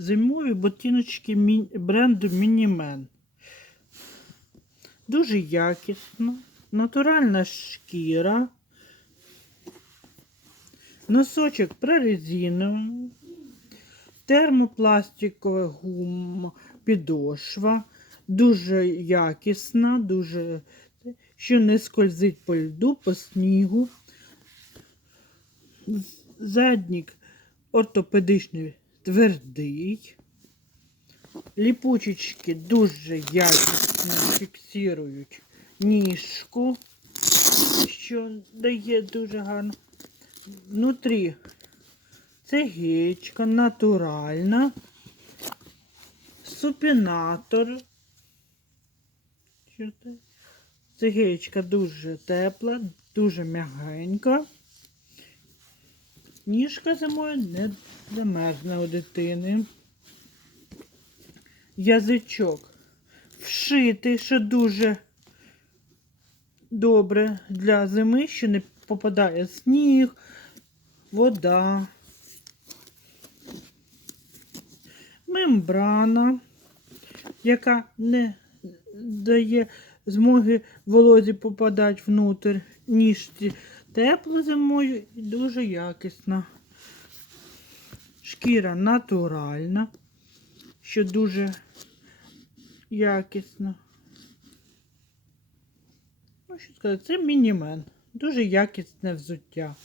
Зимові ботиночки бренду Мінімен. Дуже якісно. Натуральна шкіра. Носочок прорезиновий. Термопластикова гума, підошва. Дуже якісна, дуже, що не скользить по льду, по снігу. Заднік ортопедичний твердий. Ліпучечки дуже якісно фіксують ніжку, що дає дуже гарно. Внутрі цегечка натуральна, супінатор. Що це? Цегечка дуже тепла, дуже м'ягенька. Ніжка зимою не замерзне у дитини. Язичок вшитий, що дуже добре для зими, що не попадає сніг, вода. Мембрана, яка не дає змоги волозі попадати внутрь ніжці. Тепло зимою і дуже якісна. Шкіра натуральна, що дуже якісно. Ну, що сказати, це мінімен. Дуже якісне взуття.